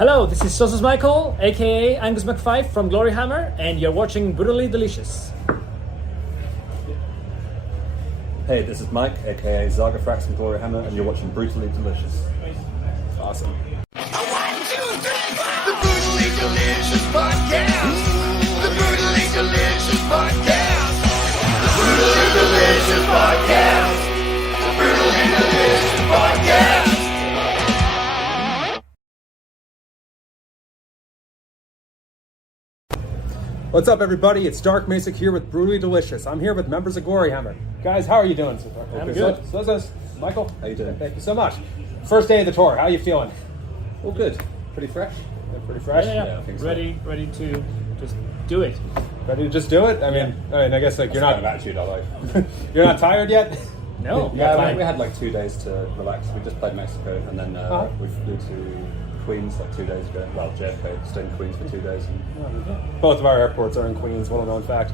Hello, this is Sauces Michael, aka Angus McFive from Gloryhammer, and you're watching Brutally Delicious. Hey, this is Mike, aka Zagafrax from Gloryhammer, and you're watching Brutally Delicious. Awesome. 1, 2, 3, 4! The Brutally Delicious Podcast! The Brutally Delicious Podcast! The Brutally Delicious Podcast! The Brutally Delicious Podcast! What's up, everybody? It's Dark Macek here with Brutally Delicious. I'm here with members of Gloryhammer. Guys, how are you doing so far? I'm good. So is Michael. How you doing? Thank you so much. First day of the tour. How are you feeling? All good. Pretty fresh. Pretty fresh. Yeah. I think so. Ready to just do it. Ready to just do it? I mean, I guess like That's you're the kind of not attitude I like. you're not tired yet. No. Yeah, we had like 2 days to relax. We just played Mexico, and then we flew to Queens like 2 days ago. Well, JFK stayed in Queens for 2 days. And Both of our airports are in Queens. Little known fact.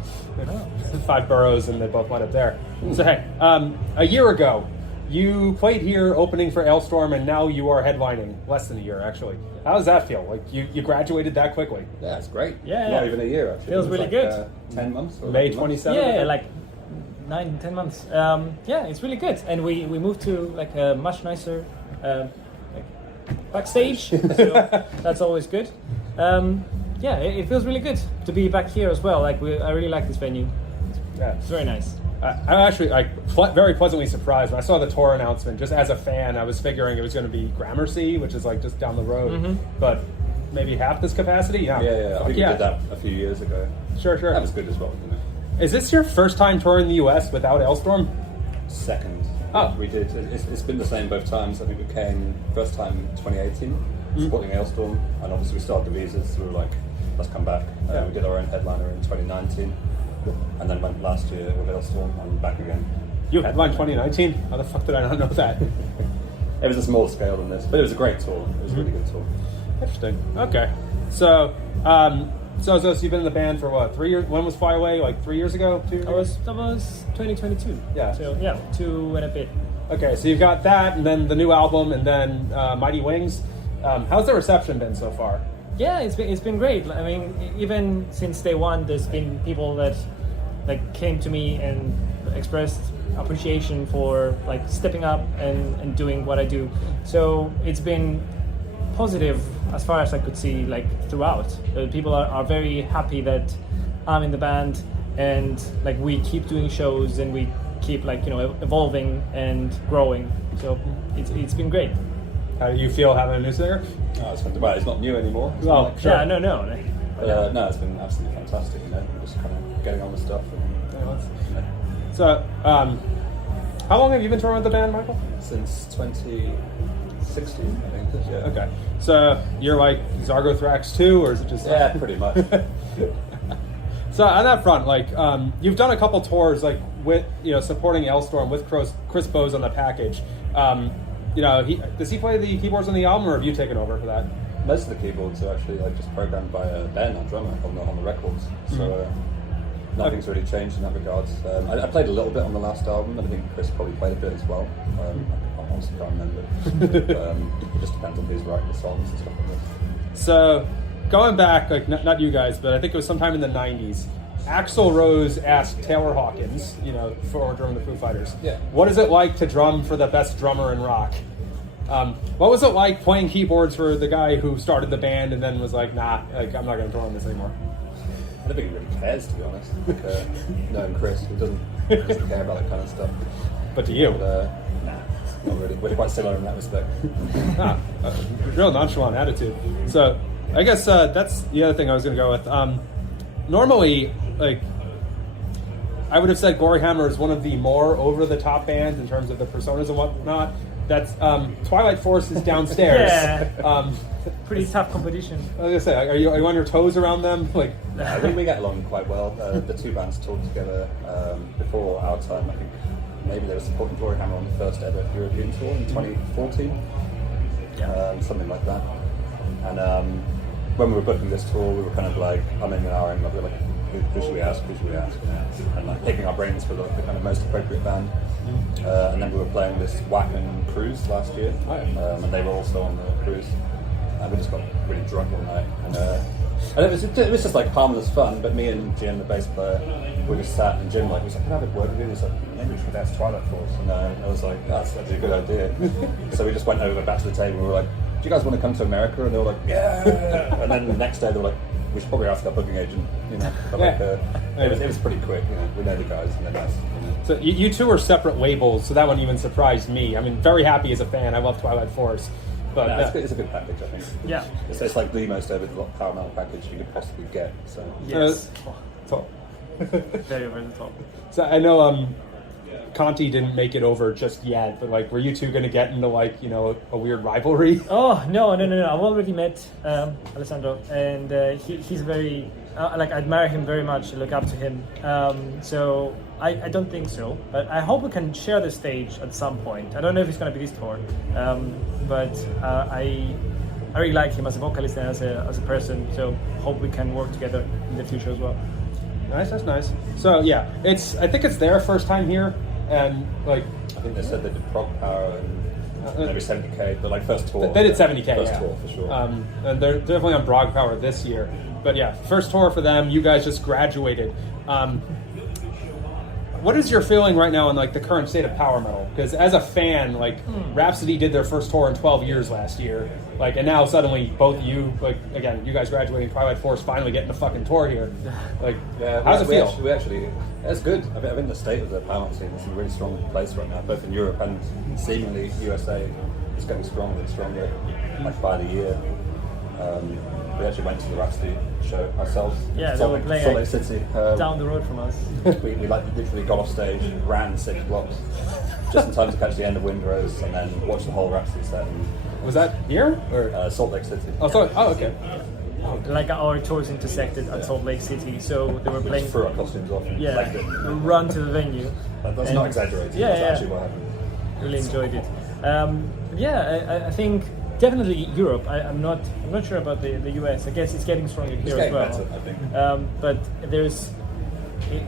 5 boroughs, and they both wind up there. So hey, a year ago, you played here opening for Ailstorm, and now you are headlining. Less than a year, actually. How does that feel? Like you graduated that quickly? yeah, it's great. Yeah, Not yeah. even a year actually. Feels It was really like, good. 10 months. Or May 11 months. 27th. Yeah, like 9-10 months. Yeah, it's really good, and we moved to like a much nicer like backstage, so that's always good. Yeah, it feels really good to be back here as well. Like I really like this venue. Yeah. It's very nice. I'm actually very pleasantly surprised when I saw the tour announcement. Just as a fan, I was figuring it was going to be Gramercy, which is like just down the road, but maybe half this capacity. Yeah, Yeah. I Fuck think we did that a few years ago. Sure. That was good as well. You know. Is this your first time touring the U.S. without Ailstorm? Second. Oh. We did. It's been the same both times. I think we came first time in 2018, supporting Ailstorm, and obviously we started the visas, so we were like, let's come back. We did our own headliner in 2019, and then went last year with Ailstorm and back again. You headlined 2019. How the fuck did I not know that? It was a smaller scale than this, but it was a great tour. It was a really good tour. Interesting. Okay, so you've been in the band for what, 3 years? When was Fly Away? Like 3 years ago? 2 years That ago? was 2022. Yeah. So yeah, 2 and a bit. Okay, so you've got that, and then the new album, and then Mighty Wings. How's the reception been so far? Yeah, it's been great. I mean, even since day one, there's been people that like came to me and expressed appreciation for like stepping up and doing what I do. So it's been positive as far as I could see, like throughout. People are very happy that I'm in the band, and like we keep doing shows and we keep like evolving and growing. So it's been great. How do you feel having a new singer? Oh, it's not new anymore. It's Well, not- sure. Yeah, no. no, it's been absolutely fantastic. You know, we're just kind of getting on with stuff. So, how long have you been touring with the band, Michael? Since 2016, I think. Yeah. Okay, so you're like Zargothrax too, or is it just Yeah, pretty much. So on that front, like you've done a couple tours, like with supporting Ailstorm with Chris Bowes on the package. Does he play the keyboards on the album, or have you taken over for that? Most of the keyboards are actually like just programmed by Ben, our drummer, on the records. So nothing's really changed in that regard. I played a little bit on the last album, and I think Chris probably played a bit as well. I honestly can't remember. It just depends on who's writing the songs and stuff like this. So going back, like not you guys, but I think it was sometime in the '90s. Axl Rose asked Taylor Hawkins, for drumming the Foo Fighters, Yeah. what is it like to drum for the best drummer in rock? What was it like playing keyboards for the guy who started the band and then was like, nah, like I'm not going to drum on this anymore? I don't think he really cares, to be honest. Knowing Chris, he doesn't care about that kind of stuff. But to you, Nah, not really. We're quite similar in that respect. real nonchalant attitude. So I guess that's the other thing I was going to go with. Normally, like, I would have said Gloryhammer is one of the more over-the-top bands in terms of the personas and whatnot. That's Twilight Force is downstairs. Yeah. Pretty tough competition. I was gonna say, are you on your toes around them? Like, I think we get along quite well. The two bands toured together before our time. I think maybe they were supporting Gloryhammer on the first ever European tour in 2014, something like that. And when we were booking this tour, we were kind of like, I'm in our own, we were like, who should we ask? And like picking our brains for the kind of most appropriate band. And then we were playing this Wacken cruise last year, and they were also on the cruise. and we just got really drunk one night, and it was just like harmless fun. But me and Jim, the bass player, we just sat, and Jim was like, "Can I have a word with you?" He was like, "Maybe we should ask Twilight Force." And I was like, "That's a good idea." So we just went over back to the table. And we were like, "Do you guys want to come to America?" And they were like, "Yeah." And then the next day they were like, "We should probably ask our booking agent." You know, but it was pretty quick. You know, we know the guys, and they're nice. You know. So you two are separate labels, so that one even surprised me. I mean, very happy as a fan. I love Twilight Force. But it's a good package, I think. Yeah. It's like the most over-the-top power metal package you could possibly get. So Yes. So, Very over the top. so I know Conti didn't make it over just yet, but like, were you two going to get into like, you know, a weird rivalry? Oh, no. I've already met Alessandro, and he's very, I admire him very much, look up to him. So I don't think so, but I hope we can share the stage at some point. I don't know if it's going to be this tour, but I really like him as a vocalist and as a person, so hope we can work together in the future as well. Nice, that's nice. So yeah, I think it's their first time here, and like I think they said they did Prog Power and maybe 70k, but like first tour. They did 70k, first yeah. tour for sure. And they're definitely on Prog Power this year. But yeah, first tour for them. You guys just graduated. What is your feeling right now on like the current state of power metal? Because as a fan, like Rhapsody did their first tour in 12 years last year, like, and now suddenly both you, like, again, you guys graduating, Twilight Force finally getting a fucking tour here. Like, yeah, how does it feel? We actually, it's good. I think the state of the power metal scene is in a really strong place right now, both in Europe and seemingly USA. It's getting stronger and stronger, like by the year. We actually went to the Rhapsody show ourselves. Yeah, Salt they were playing Salt Lake City. down the road from us. We like literally got off stage, ran 6 blocks, just in time to catch the end of Windrose, and then watch the whole Rhapsody set. Was that here? Or? Salt Lake City. Oh, sorry. Oh, okay. Like our tours intersected at Salt Lake City, so they were We playing. just threw our costumes off and Yeah, legged it. we run to the venue. That's And- not exaggerated. Yeah, That's yeah. actually what happened. Really enjoyed it. I think definitely Europe. I'm not sure about the US. I guess it's getting stronger It's here getting as well. better, I think. But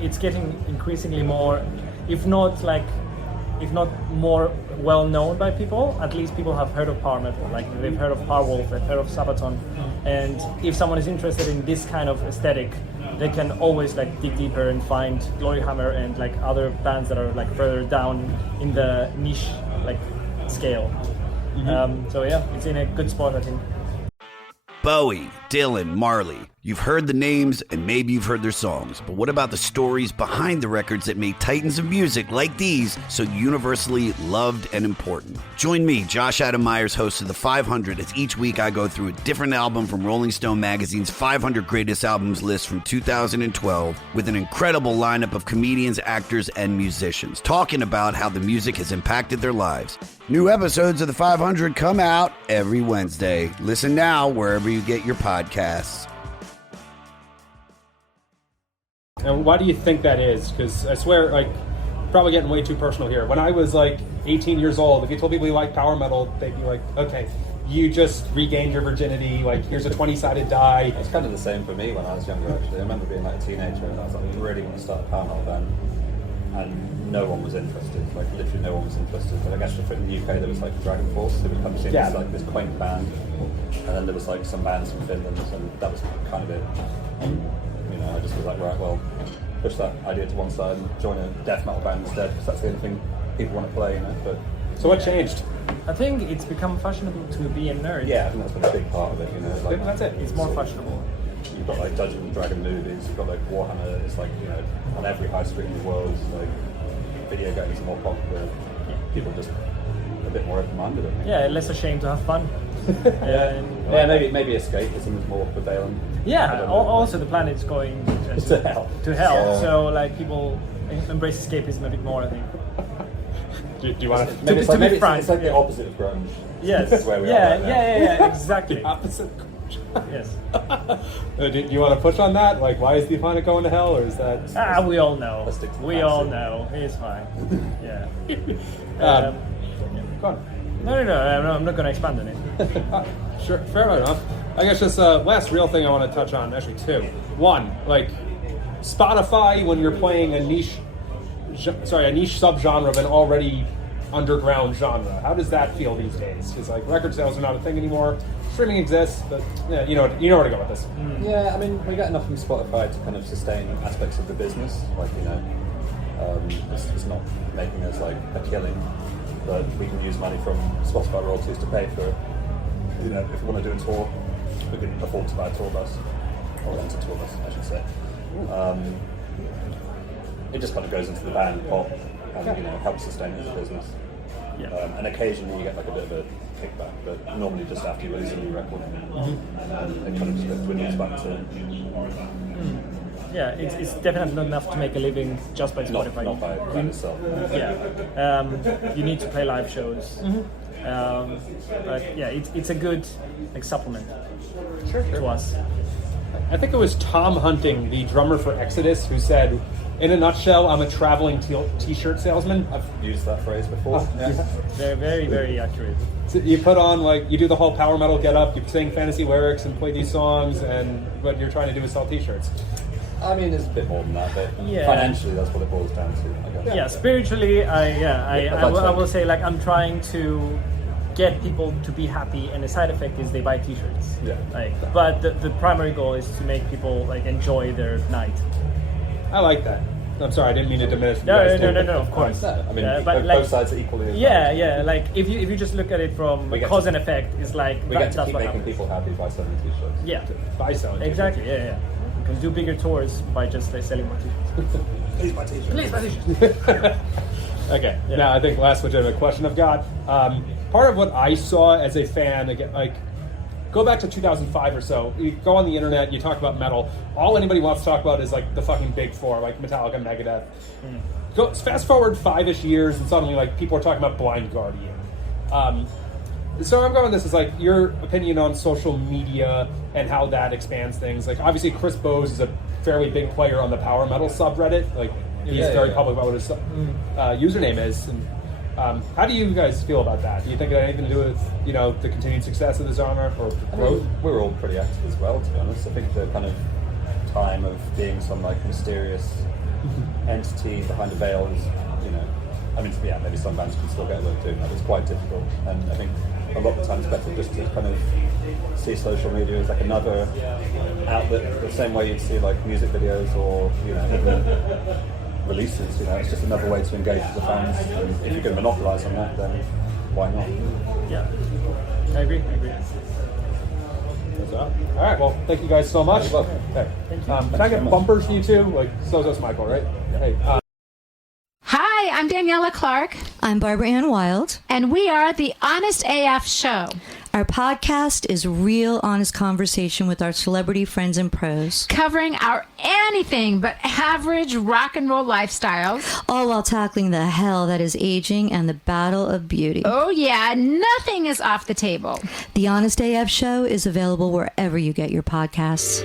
it's getting increasingly more, if not more well known by people, at least people have heard of power metal. Like they've heard of Powerwolf, they've heard of Sabaton, and if someone is interested in this kind of aesthetic, they can always like dig deeper and find Gloryhammer and like other bands that are like further down in the niche like scale. So yeah, it's in a good spot, I think. Bowie, Dylan, Marley. You've heard the names and maybe you've heard their songs, but what about the stories behind the records that made titans of music like these so universally loved and important? Join me, Josh Adam Myers, host of The 500, as each week I go through a different album from Rolling Stone magazine's 500 Greatest Albums list from 2012 with an incredible lineup of comedians, actors, and musicians talking about how the music has impacted their lives. New episodes of The 500 come out every Wednesday. Listen now wherever you get your podcasts. And why do you think that is? Because I swear, like, probably getting way too personal here. When I was like 18 years old, if you told people you like power metal, they'd be like, okay, you just regained your virginity, like here's a 20-sided die. It's kind of the same for me when I was younger, actually. I remember being like a teenager and I was like, I really want to start a power metal band. And no one was interested, like literally no one was interested. But I guess in the UK there was like Dragon Force, they would come to see Yeah. this, like this quaint band. And then there was like some bands from Finland and that was kind of it. You know, I just was like, right, well, push that idea to one side and join a death metal band instead, because that's the only thing people want to play, you know. But So what changed? I think it's become fashionable to be a nerd. yeah, I think that's been a big part of it, you know. Like, That's it. It's more fashionable. You've got like Dungeons and Dragon movies, you've got like Warhammer, it's like, you know, on every high street in the world, like video games are more popular, people just a bit more open-minded, I think. Yeah, less ashamed to have fun. Yeah, maybe escapism is more prevalent. I Yeah, don't know. also the planet's going To hell. To hell, Yeah. so like people embrace escapism a bit more, I think. Do you want to... Maybe it's to like, be maybe frank, it's like the yeah. opposite of grunge. Yes. That's where we are yeah, right now. yeah, exactly. Opposite. Yes. Do you want to push on that? Like, why is the opponent going to hell, or is that... We all know. Let's stick to the We fantasy. all know. It's fine. Yeah. Go on. No, I'm not going to expand on it. Sure, fair enough. I guess just last real thing I want to touch on, actually two. One, like Spotify when you're playing a niche subgenre of an already underground genre. How does that feel these days? Because like record sales are not a thing anymore. streaming exists, but yeah, you know where to go with this. Yeah, I mean, we get enough from Spotify to kind of sustain aspects of the business. Like, it's not making us like a killing, but we can use money from Spotify royalties to pay for, if we want to do a tour, we can afford to buy a tour bus, or rent a tour bus, I should say. It just kind of goes into the band pot and, helps sustain the business. Yeah. And occasionally you get like a bit of a kickback, but normally just after you release a new record, and it kind of just dwindles back to. Yeah, it's definitely not enough to make a living just by Spotify. Not by itself. Yeah, you need to play live shows. But yeah, it's a good supplement to us. I think it was Tom Hunting, the drummer for Exodus, who said, in a nutshell, I'm a traveling t-shirt salesman. I've used that phrase before. They're very, very accurate. So you put on, you do the whole power metal get up, you sing fantasy lyrics and play these songs, and what you're trying to do is sell t-shirts. I mean, it's a bit more than that, but financially, that's what it boils down to, I guess. Yeah, spiritually, I will say, I'm trying to get people to be happy, and the side effect is they buy t-shirts. Yeah. But the primary goal is to make people enjoy their night. I like that. I'm sorry, I didn't mean to diminish. No, of course. I mean, but both sides are equally. If you just look at it from cause and effect, it's we get to keep making people happy by selling t-shirts. Yeah, by selling exactly. Yeah. You can do bigger tours by just selling more t-shirts. Please buy t-shirts. Please buy t-shirts. Okay. Yeah. Now I think last legitimate question I've got. Part of what I saw as a fan, again, go back to 2005 or so. You go on the internet, you talk about metal. All anybody wants to talk about is the fucking big four, like Metallica, Megadeth. Go fast forward 5-ish years, and suddenly people are talking about Blind Guardian. So I'm going. This is your opinion on social media and how that expands things. Obviously, Chris Bose is a fairly big player on the power metal subreddit. He's very public about what his username is. And, how do you guys feel about that? Do you think it had anything to do with the continued success of the genre or growth? We're all pretty active as well, to be honest. I think the kind of time of being some mysterious entity behind a veil is, maybe some bands can still get work doing that. It's quite difficult, and I think a lot of the time it's better just to kind of see social media as another outlet, the same way you'd see music videos or releases. It's just another way to engage with the fans, and if you can monopolise on that, then why not? Yeah, I agree. All right, well, thank you guys so much. You're welcome. Okay. Can I get bumpers for you too? So does Michael, right? Yeah. Hey. Hi, I'm Daniela Clark. I'm Barbara Ann Wild. And we are the Honest AF Show. Our podcast is real, honest conversation with our celebrity friends and pros. Covering our anything but average rock and roll lifestyles. All while tackling the hell that is aging and the battle of beauty. Oh yeah, nothing is off the table. The Honest AF Show is available wherever you get your podcasts.